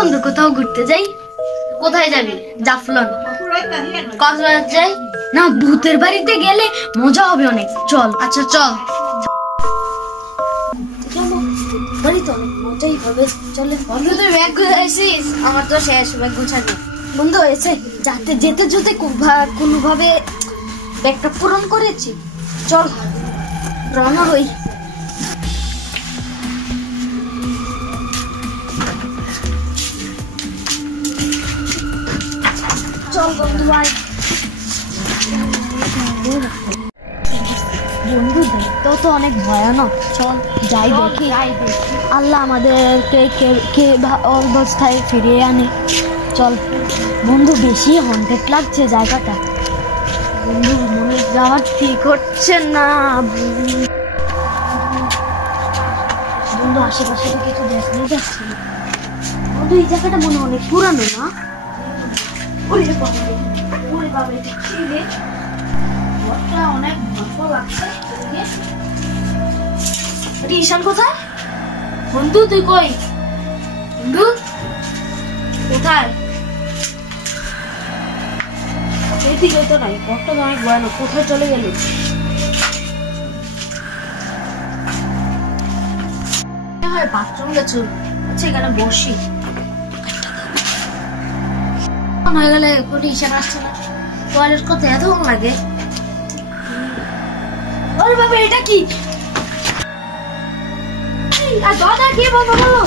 বন্ধু কোথাও ঘুরতে যাই। কোথায় যাবি? জাফলং, কক্সবাজার যাই না? ভূতের বাড়িতে গেলে মজা হবে অনেক, চল। আচ্ছা চল। বাড়ি তো অনেক মজাই হবে, চলে। বন্ধু তুই ব্যাগ গুছাইছিস? আমার তো শেষ ব্যাগ গুছানো। বন্ধু হয়েছে, যাতে যেতে যেতে কোনোভাবে ব্যাগটা পূরণ করেছি। চল রওনা হই। চল বন্ধু ভাই। বন্ধু দেখতেও তো অনেক ভয়ানক, চল যাই দেখি। আল্লাহ আমাদেরকে কে অবস্থায় ফিরিয়ে আনে। চল বন্ধু, বেশি হন্টেড লাগছে জায়গাটা। বন্ধু মনে যাওয়ার ঠিক হচ্ছে না। বন্ধু আশেপাশে কিছু দেখাই যাচ্ছে না। বন্ধু এই জায়গাটা মনে অনেক পুরানো না? অনেক ভালো লাগছে। ঈশান কোথায়? বন্ধু তুই কই? বন্ধু কোথায়? এদিকে তো নাই, ঘরটা তো অনেক ভয়ানক। কোথায় চলে গেল? বাথরুম গেছো? আচ্ছা এখানে বসি। হয়ে গেলে ঈশান আসছে না। টয়লেট করতে এতক্ষণ লাগে? ওরে বাবা, এটা কি? দাদা কি বাবা বলো?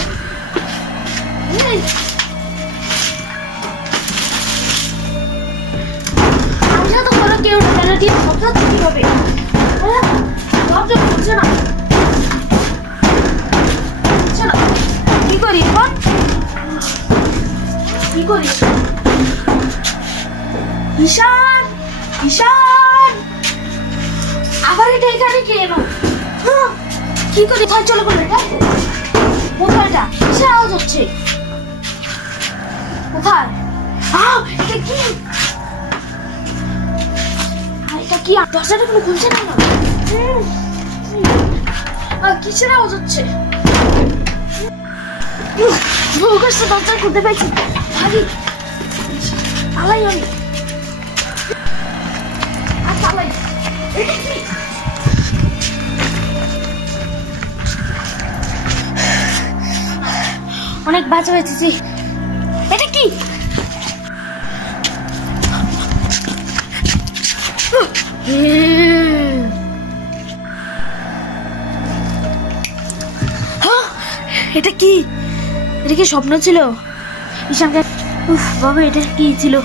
আমরা তো কোনো কেউ পেনাল্টি কথা কিভাবে দরজা খুলছে না। কি করি এখন? কি করি? ঈশান, ঈশান আবার এটা এখানে কে এলো? কি করি? কোথায় চলে গেল এটা? কোথায় এটা? কিসের আওয়াজ হচ্ছে? কোথায়? এটা কি? এটা কি? দরজাটা কোনো খুলছে না। কিসের আওয়াজ হচ্ছে? দরজা খুলতে পারছি। পালাই আমি। অনেক বাঁচা বেঁচেছি। এটা কি? এটা কি? এটা কি স্বপ্ন ছিল? ঈশানকে বাবা এটা কি ছিল?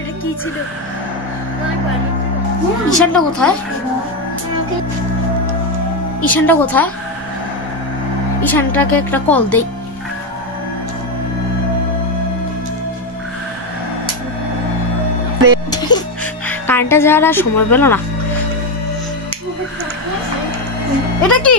এটা কি ছিল? ঈশানটা কোথায়? ঈশানটা কোথায়? ঈশানটাকে একটা কল দেই। কারেন্টটা যাওয়ার আর সময় পেল না। এটা কি?